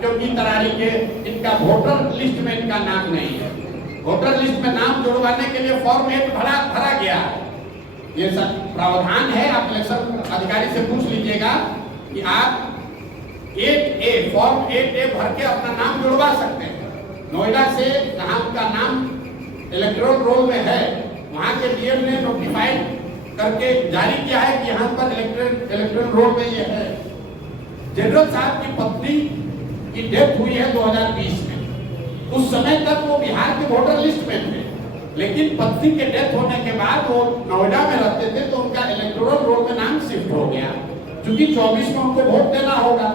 क्योंकि तरारी के इनका वोटर लिस्ट में इनका नाम नहीं है। वोटर लिस्ट में नाम जुड़वाने के लिए फॉर्म 8 भरा गया। ये सब प्रावधान है, आप इलेक्शन अधिकारी से पूछ लीजिएगा कि आप 8A फॉर्म 8A भर के अपना नाम जुड़वा सकते हैं। नोएडा से जहां का नाम इलेक्टोरल रोल में है, वहां के डीएम ने नोटिफाइड करके जारी किया है कि यहाँ पर इलेक्टोरल रोल में ये है। जनरल साहब की पत्नी की डेथ हुई है 2020 में। उस समय तक वो बिहार के वोटर लिस्ट में थे, लेकिन पत्नी के डेथ होने के बाद वो नोएडा में रहते थे, तो उनका इलेक्टोरल रोल में नाम शिफ्ट हो गया, क्योंकि 24 में उनको वोट देना होगा।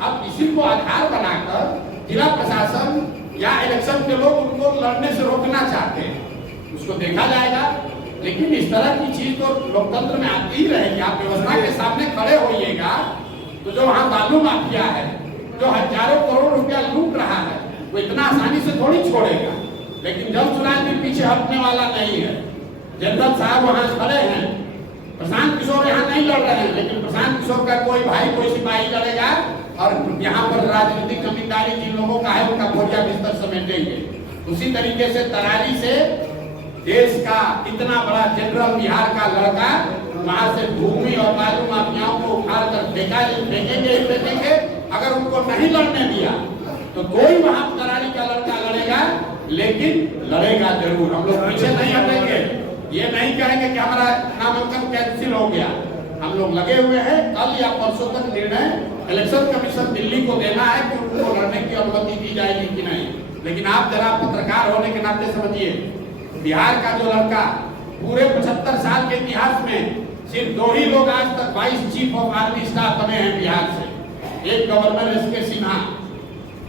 अब इसी को आधार बनाकर जिला प्रशासन या इलेक्शन के लोग उनको लड़ने से रोकना चाहते हैं, उसको देखा जाएगा। लेकिन इस तरह की चीज तो लोकतंत्र में आती ही रहेगी। आप व्यवस्था के सामने खड़े होइएगा तो जो वहाँ बालू माफिया है, जो हजारों करोड़ रुपया लूट रहा है, वो इतना आसानी से थोड़ी छोड़ेगा। लेकिन जब चुनाव के पीछे हटने वाला नहीं है। जनरल साहब वहाँ खड़े हैं, प्रशांत किशोर यहाँ नहीं लड़ रहे हैं, लेकिन प्रशांत किशोर का कोई भाई कोई सिपाही लड़ेगा और यहाँ पर राजनीतिक कमीदारी जिन लोगों का है उनका बोरिया बिस्तर समेटेंगे। उसी तरीके से तरारी से देश का इतना बड़ा जनरल बिहार का लड़का वहां से भूमि और बालू माफियाओं को उखाड़ कर फेंकेंगे। अगर उनको नहीं लड़ने दिया तो कोई वहां तरारी का लड़का लड़ेगा, लेकिन लड़ेगा जरूर। हम लोग पीछे नहीं हटेंगे, ये नहीं कहेंगे कि हमारा नामांकन कैंसिल हो गया। हम लोग लगे हुए हैं। कल या परसों तक निर्णय इलेक्शन कमीशन दिल्ली को देना है कि उनको लड़ने की अनुमति दी जाएगी कि नहीं। लेकिन आप जरा पत्रकार होने के नाते समझिए, बिहार का जो लड़का पूरे 75 साल के इतिहास में सिर्फ 2 ही लोग आज तक 22 चीफ ऑफ आर्मी स्टाफ बने हैं बिहार से, एक गवर्नर एसके सिन्हा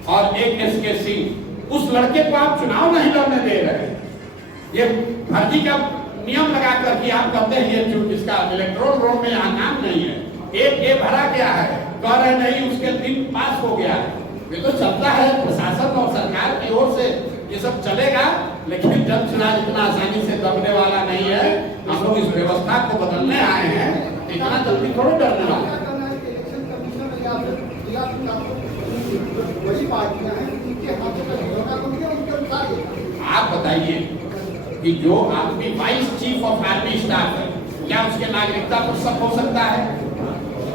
और एक एसके सिंह। उस लड़के को आप चुनाव नहीं लड़ने दे रहे। ये फर्जी का नियम लगा कर कि आप कहते हैं ये इसका इलेक्टोरल रोल में यहाँ नाम नहीं है, एक ये भरा गया है, कह रहे नहीं उसके दिन पास हो गया है। ये तो चलता है, प्रशासन और सरकार की ओर से ये सब चलेगा। लेकिन जन चुनाव इतना आसानी से दबने वाला नहीं है। हम लोग इस व्यवस्था को बदलने आए हैं, इतना जल्दी थोड़ी डरने वाले। आप बताइए कि जो आदमी 22 चीफ ऑफ आर्मी स्टाफ है, क्या उसके नागरिकता पर शक हो सकता है?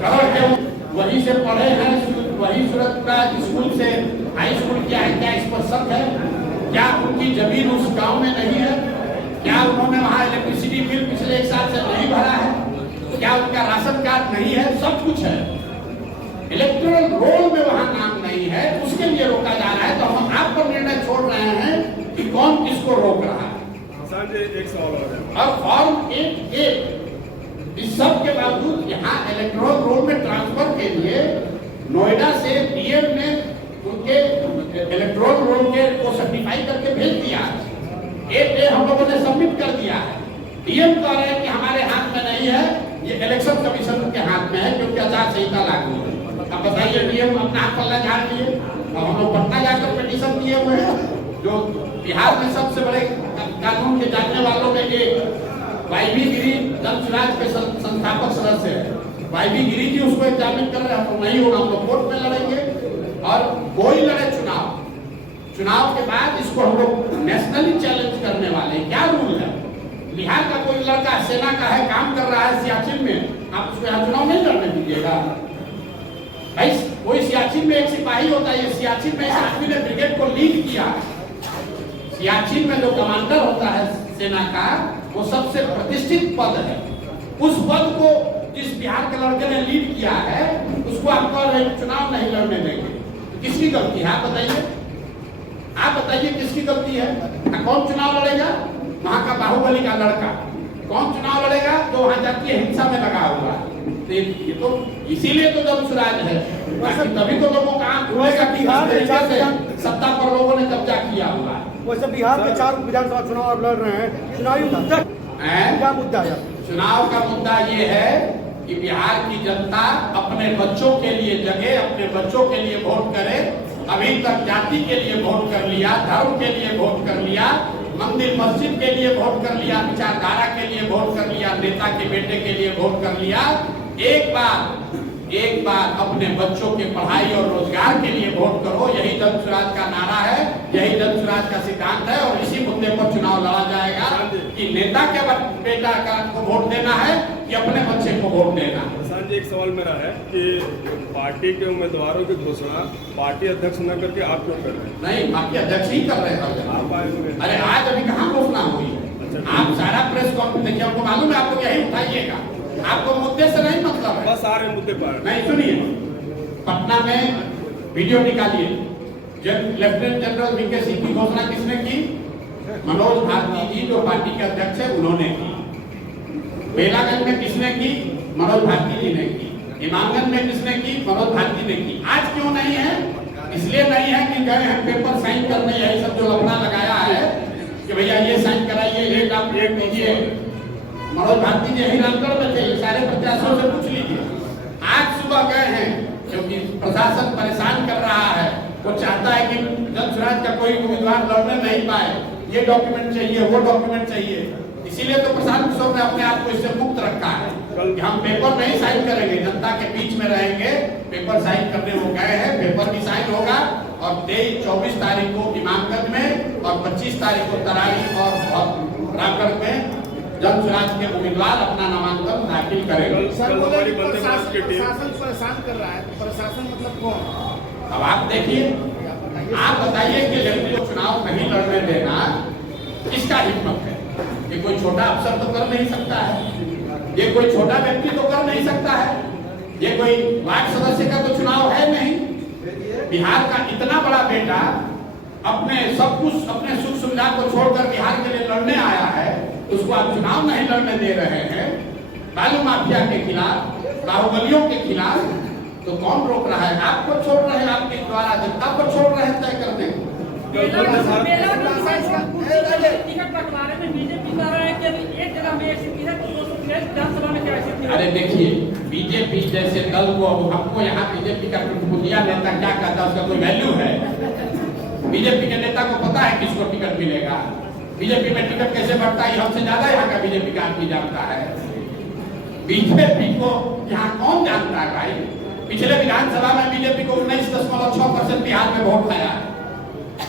करो के वहीं से पढ़े हैं, वही सूरत स्कूल से हाई स्कूल किया है, क्या इस पर शक है? क्या उनकी जमीन उस गांव में नहीं है? क्या उन्होंने वहाँ इलेक्ट्रिसिटी बिल पिछले 1 साल से नहीं भरा है? क्या उनका राशन कार्ड नहीं है? सब कुछ है, इलेक्टोरल रोल में वहाँ नाम नहीं है, उसके लिए रोका जा रहा है। तो हम आप पर निर्णय छोड़ रहे हैं कि कौन किसको रोक रहा है। एक सवाल और फॉर्म 8A इस सब के बावजूद यहाँ इलेक्टोरल रोल में ट्रांसफर के लिए नोएडा से डीएम ने उनके इलेक्टोरल रोल के को सर्टिफाई करके भेज दिया। 8A हम लोगों ने सबमिट कर दिया है। डीएम कह रहे हैं कि हमारे हाथ में नहीं है, ये इलेक्शन कमीशन के हाथ में है, क्योंकि आचार संहिता लागू है। अब बताइए, डीएम अपना हाथ पल्ला झाड़ लिए और हम लोग पटना जाकर पिटीशन दिए हुए हैं। जो बिहार में सबसे बड़े कानून के जानने वालों में एक वाईबी गिरी जनसुराज के संस्थापक सदस्य है, वाईबी गिरी जी उसको एग्जामिन कर रहे हैं। तो नहीं होगा, हम लोग कोर्ट में लड़ेंगे और कोई लड़े चुनाव के बाद इसको हम लोग नेशनली चैलेंज करने वाले। क्या रूल है? बिहार का कोई लड़का सेना का है, काम कर रहा है सियाचिन में, आप उसको यहाँ चुनाव नहीं लड़ने दीजिएगा भाई। कोई सियाचिन में एक सिपाही होता है, सियाचिन में इस आदमी ने ब्रिगेड को लीड किया। सियाचिन में जो कमांडर होता है सेना का, वो सबसे प्रतिष्ठित पद है। उस पद को जिस बिहार के लड़के ने लीड किया है, उसको आप कह रहे चुनाव नहीं लड़ने देंगे। तो किसकी गलती है? आप बताइए किसकी गलती है? कौन चुनाव लड़ेगा? वहां का बाहुबली का लड़का कौन चुनाव लड़ेगा? जो वहां जातीय हिंसा में लगा हुआ है। तो ये तो इसीलिए तो जब सुराज है, तभी तो लोगों का आंख खुलेगा कि बिहार से सत्ता पर लोगों ने कब्जा किया हुआ है। वैसे बिहार के 4 विधानसभा चुनाव आप लड़ रहे हैं, चुनावी मुद्दा क्या मुद्दा है? चुनाव का मुद्दा ये है कि बिहार की जनता अपने बच्चों के लिए जगे, अपने बच्चों के लिए वोट करे। अभी तक जाति के लिए वोट कर लिया, धर्म के लिए वोट कर लिया, मंदिर मस्जिद के लिए वोट कर लिया, विचारधारा के लिए वोट कर लिया, नेता के बेटे के लिए वोट कर लिया। एक बार एक बार अपने बच्चों के पढ़ाई और रोजगार के लिए वोट करो। यही जन स्वराज का नारा है, यही जन स्वराज का सिद्धांत है और इसी मुद्दे पर चुनाव लड़ा जाएगा कि नेता के बेटा को वोट देना है कि अपने बच्चे को वोट देना। प्रशांत जी, एक सवाल मेरा है कि पार्टी के उम्मीदवारों की घोषणा पार्टी अध्यक्ष न करके आप क्यों कर रहे हैं? नहीं, पार्टी अध्यक्ष ही कर रहे हैं। आप आए हुए हैं। अरे आज अभी कहाँ घोषणा हुई? आप सारा प्रेस कॉन्फ्रेंस देखिए, आपको मालूम है, आप लोग यही उठाइएगा, आपको मुद्दे से नहीं मतलब है। बस सारे मुद्दे पर नहीं, सुनिए, पटना में वीडियो निकालिए, लेफ्टिनेंट जनरल वीके सिंह की घोषणा किसने की? मनोज भारती जी जो पार्टी के अध्यक्ष है उन्होंने की। बेलागंज में किसने की? मनोज भारती जी ने की। इमामगंज में किसने की? मनोज भारती ने की। आज क्यों नहीं है? इसलिए नहीं है कि गए हैं पेपर साइन करने, यही सब जो लफड़ा लगाया है कि भैया ये साइन कराइए, ये डॉक्यूमेंट दीजिए। मनोज भारती जी यही रामगढ़ में थे, सारे प्रत्याशियों से पूछ लीजिए। आज सुबह गए हैं क्योंकि प्रशासन परेशान कर रहा है, वो चाहता है कि जन स्वराज का कोई उम्मीदवार लड़ने नहीं पाए, ये डॉक्यूमेंट चाहिए, वो डॉक्यूमेंट चाहिए। इसीलिए तो प्रशांत किशोर ने अपने आप को इससे मुक्त रखा है कि हम पेपर नहीं साइन करेंगे, जनता के बीच में रहेंगे। पेपर साइन करने वो गए हैं, पेपर भी साइन होगा और 23-24 तारीख को इमामगंज में और 25 तारीख को तराई और रामगढ़ में जन स्वराज के उम्मीदवार अपना नामांकन दाखिल करेंगे। प्रशासन परेशान कर रहा है, प्रशासन मतलब कौन? अब आप देखिए, आप बताइए कि व्यक्ति को चुनाव नहीं लड़ने देना किसका हिम्मत है? ये कोई छोटा अफसर तो कर नहीं सकता है, ये कोई छोटा व्यक्ति तो कर नहीं सकता है, ये कोई वार्ड सदस्य का तो चुनाव है नहीं। बिहार का इतना बड़ा बेटा अपने सब कुछ, अपने सुख सुविधा को छोड़कर बिहार के लिए लड़ने आया है, उसको आप चुनाव नहीं लड़ने दे रहे हैं। बालू माफिया के खिलाफ, बाहुबलियों के खिलाफ, तो कौन रोक रहा है? आपको छोड़ रहे हैं, आपके द्वारा जनता को छोड़ रहे हैं तय करने। अरे देखिए, बीजेपी जैसे दल को, हमको यहाँ बीजेपी का मुखिया नेता क्या कहता है, उसका कोई वैल्यू है? बीजेपी के नेता को पता है किसको टिकट मिलेगा, बीजेपी में टिकट कैसे बढ़ता है, हमसे ज्यादा यहाँ का बीजेपी का आदमी जानता है। बीजेपी को यहाँ कौन जानता है भाई? पिछले विधानसभा में बीजेपी को 19.6% बिहार में वोट आया है।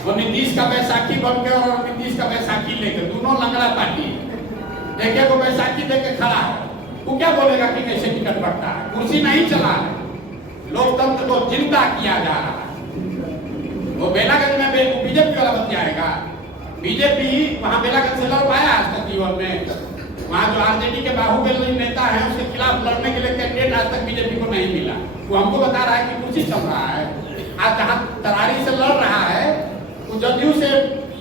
वो नीतीश का बैसाखी बन के और नीतीश का बैसाखी लेकर, दोनों लंगड़ा पार्टी, एक को बैसाखी देके खड़ा है। वो क्या बोलेगा कि कैसे टिकट बढ़ता है? कुर्सी नहीं चला है, लोकतंत्र को जिंदा किया जा रहा है। वो बेलागंज में बीजेपी वाला बन जाएगा। बीजेपी वहां बेलागंज से लड़ पाया आज तक जीवन में? वहां जो आरजेडी के बाहुबली नेता है उसके खिलाफ लड़ने के लिए कैंडिडेट आज तक बीजेपी को नहीं मिला। वो हमको बता रहा है कि कुर्सी चल रहा है। आज जहां तरारी से लड़ रहा है वो जदयू से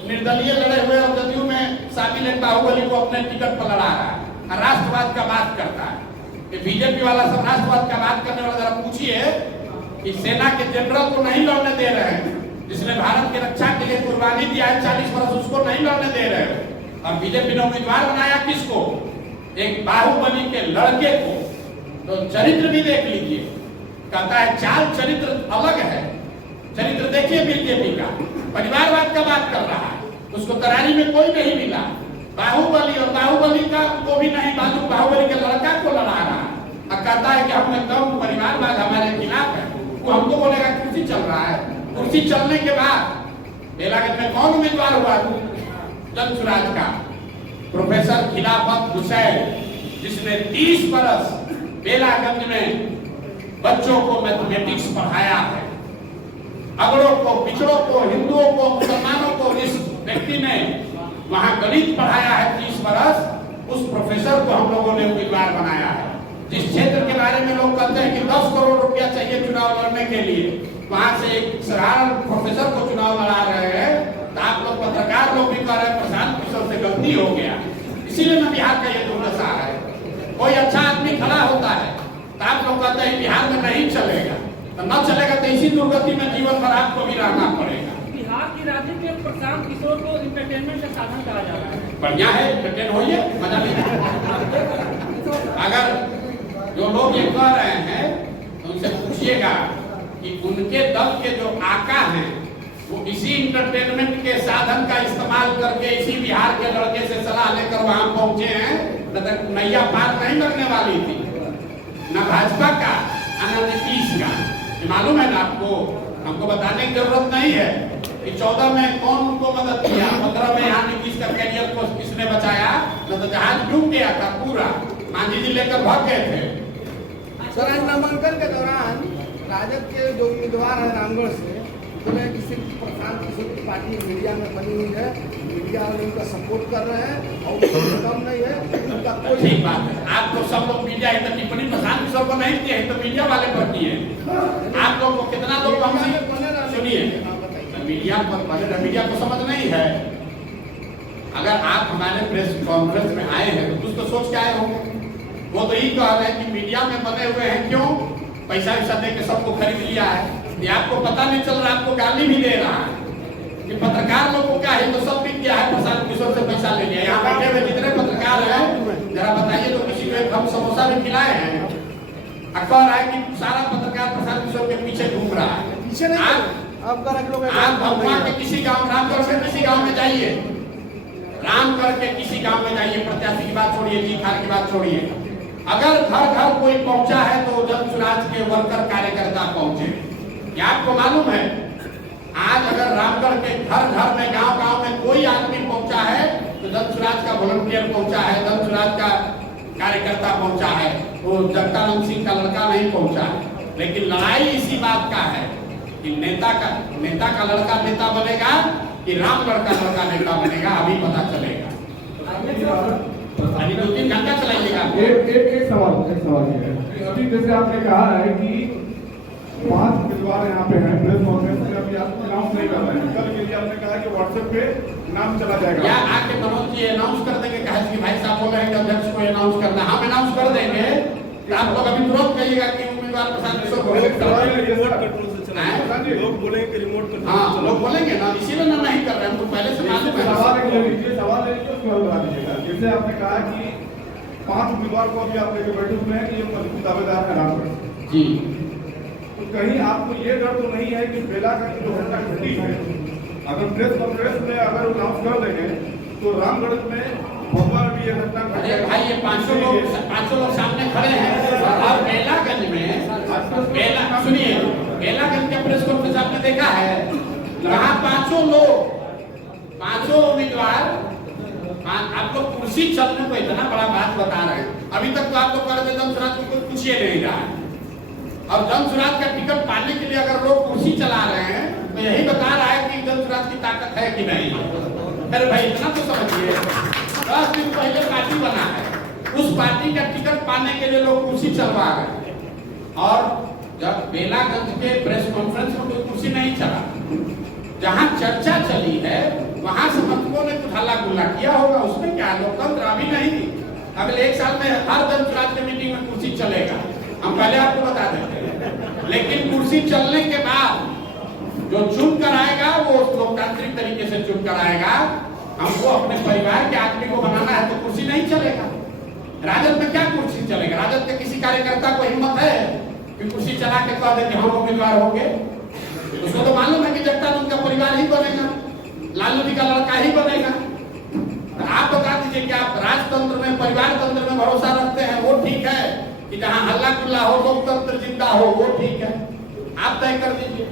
निर्दलीय लड़े हुए और जदयू में शामिल एक बाहुबली को अपने टिकट पर लड़ा रहा है और राष्ट्रवाद का बात करता है। कि बीजेपी वाला सब राष्ट्रवाद का बात करने वाला, जरा पूछिए कि सेना के जनरल को नहीं लड़ने दे रहे हैं, जिसने भारत की रक्षा के लिए कुर्बानी दिया है 40 वर्ष, उसको नहीं लड़ने दे रहे हैं। और बीजेपी ने उम्मीदवार बनाया किसको? एक बाहुबली के लड़के को। तो चरित्र भी देख लीजिए, कहता है चाल चरित्र अलग है। चरित्र देखिए बीजेपी का, परिवारवाद का बात कर रहा है। उसको तरारी में कोई नहीं मिला, बाहुबली और बाहुबली का को भी नहीं, बाहुबली के लड़का को लड़ा रहा है और कहता है कि हमने कम परिवारवाद हमारे खिलाफ है। वो हमको बोलेगा कुर्सी चल रहा है। कुर्सी चलने के बाद बेलागंज में कौन उम्मीदवार हुआ जन स्वराज का? प्रोफेसर खिलाफत हुसैन, जिसने 30 बरस बेलागंज में बच्चों को मैथमेटिक्स पढ़ाया है, अगड़ों को, पिछड़ों को, हिंदुओं को, मुसलमानों को। इस व्यक्ति ने वहां गणित पढ़ाया है 30 बरस। उस प्रोफेसर को हम लोगों ने उम्मीदवार बनाया है। जिस क्षेत्र के बारे में लोग कहते हैं कि 10 करोड़ रुपया चाहिए चुनाव लड़ने के लिए, वहां से एक साधारण प्रोफेसर को चुनाव लड़ा रहे हैं। तो आप लोग पत्रकार लोग भी कह रहे हैं प्रशांत किशोर से गलती हो गया। इसीलिए ना बिहार का ये दुर्दशा है। कोई अच्छा आदमी खड़ा होता है तो आप लोग कहते हैं बिहार में नहीं चलेगा, तो न चलेगा तो इसी दुर्गति में जीवन भर आपको भी रहना पड़ेगा। बिहार की राजनीति में प्रशांत किशोर को इंटरटेनमेंट का साधन कहा जा रहा है। बढ़िया है, इंटरटेन होइए, मजा लीजिए। अगर जो लोग ये कह रहे हैं तो उनसे पूछिएगा कि उनके दल के जो आका हैं वो इसी इंटरटेनमेंट के साधन का इस्तेमाल करके इसी बिहार के लड़के से सलाह लेकर वहां पहुंचे हैं। नैया पार नहीं लगने वाली थी, न भाजपा का अन्ना नीतीश का। ये मालूम है ना आपको? हमको बताने की जरूरत नहीं है कि 14 में कौन उनको मदद किया, 15 में यहाँ नीतीश का कैरियर को किसने बचाया, न तो जहाज डूब गया था पूरा, मांझी जी लेकर भाग गए थे। सर आज नामांकन के दौरान राजद के जो उम्मीदवार है रामगढ़ से बोले कि सिर्फ प्रशांत किशोर की पार्टी मीडिया में बनी हुई है, मीडिया वाले उनका सपोर्ट कर रहे हैं और कम नहीं है उनका कोई। ठीक बात है, आप लोग सब लोग मीडिया है तो टिप्पणी प्रशांत किशोर को नहीं किए तो मीडिया वाले पर किए। आप लोग को कितना लोग सुनिए, मीडिया पर मीडिया को समझ नहीं है। अगर आप हमारे प्रेस कॉन्फ्रेंस में आए हैं तो कुछ तो सोच के आए होंगे। वो तो यही कह रहे हैं कि मीडिया में बने हुए हैं, क्यों पैसा वैसा दे के सबको खरीद लिया है। ये आपको पता नहीं चल रहा, आपको गाली भी दे रहा है कि पत्रकार लोग को क्या है, तो सब बिक गया है, प्रशांत किशोर से पैसा ले लिया। यहाँ बैठे हुए जितने पत्रकार हैं जरा बताइए तो किसी को एक हम समोसा भी खिलाए हैं? कह रहा है कि सारा पत्रकार प्रशांत किशोर के पीछे घूम रहा है। पीछे नहीं आप भगवान के किसी गाँव, रामगढ़ से किसी गाँव में जाइए, रामगढ़ के किसी गाँव में जाइए, प्रत्याशी की बात छोड़िए, जीखार की बात छोड़िए, अगर घर घर कोई पहुंचा है तो जनसुराज के वर्कर कार्यकर्ता पहुंचे। क्या आपको मालूम है आज अगर रामगढ़ के घर घर में, गांव गांव में कोई आदमी पहुंचा है तो जनसुराज का वॉलंटियर पहुंचा है, जनसुराज का कार्यकर्ता पहुंचा है, वो जगदानंद सिंह का लड़का नहीं पहुंचा है। लेकिन लड़ाई इसी बात का है कि नेता का लड़का नेता बनेगा कि रामगढ़ का लड़का नेता बनेगा, अभी पता चलेगा। अभी 2-3 घंटा चलाइएगा। एक सवाल ये है, अभी जैसे आपने कहा है कि 5 उम्मीदवार यहाँ पे हैं, प्रेस कॉन्फ्रेंस में अभी आप अनाउंस नहीं कर रहे हैं, कल के लिए आपने कहा कि व्हाट्सएप पे नाम चला जाएगा। या आके मनोज जी अनाउंस कर देंगे, कहा कि भाई साहब बोल रहे हैं कि अध्यक्ष को अनाउंस करना, हम अनाउंस कर देंगे तो आप लोग अभी तुरंत कहिएगा कि उम्मीदवार प्रशांत किशोर को रिमोट कंट्रोल से चला, लोग बोलेंगे कि रिमोट कंट्रोल। हाँ लोग बोलेंगे ना, इसीलिए ना नहीं कर रहे हैं, हमको पहले से मालूम है। सवाल है उसको बता दीजिएगा। जैसे आपने कहा कि 5 उम्मीदवार को अभी आप लेके बैठे हुए हैं कि ये मजबूत दावेदार है रामगढ़ जी, तो कहीं आपको ये डर तो नहीं है कि बेला का जो घटना घटी है, अगर प्रेस कॉन्फ्रेंस में अगर अनाउंस कर देंगे तो रामगढ़ में भगवान भी ये घटना घट अरे भाई ये 500 लोग सामने खड़े हैं और बेलागंज में सुनिए, बेलागंज का प्रेस कॉन्फ्रेंस आपने देखा है, वहाँ 500 उम्मीदवार, आप लोग कुर्सी चलने को इतना बड़ा बात बता रहे हैं। अभी तक तो आप लोग कह रहे थे जनसुराज को कोई पूछिए नहीं रहा है, और जनसुराज का टिकट पाने के लिए अगर लोग कुर्सी चला रहे हैं तो यही बता रहा है कि जनसुराज की ताकत है कि नहीं। अरे भाई इतना तो समझिए, 10 दिन पहले पार्टी बना है, उस पार्टी का टिकट पाने के लिए लोग कुर्सी चलवा रहे हैं। और जब बेलागंज के प्रेस कॉन्फ्रेंस में कोई कुर्सी नहीं चला, जहां चर्चा चली है वहां समर्थकों ने कुछ हल्ला गुल्ला किया होगा, उसमें क्या लोकतंत्र अभी नहीं, अगले 1 साल में हर जनसुराज के मीटिंग में कुर्सी चलेगा, हम पहले आपको बता देते हैं। लेकिन कुर्सी चलने के बाद जो चुन कर आएगा वो लोकतांत्रिक तरीके से चुन कर आएगा। हमको अपने परिवार के आदमी को बनाना है तो कुर्सी नहीं चलेगा। राजद में क्या कुर्सी चलेगा? राजद के किसी कार्यकर्ता को हिम्मत है कि कुर्सी चला के कह दे कि हम उम्मीदवार होंगे? उसको तो मालूम है कि जगदानंद का परिवार ही बनेगा, लालू जी का लड़का ही बनेगा। आप बता दीजिए कि आप राजतंत्र में, परिवार तंत्र में भरोसा रखते हैं, वो ठीक है कि जहां हल्ला गुल्ला हो, लोकतंत्र जिंदा हो, वो ठीक है, आप तय कर दीजिए।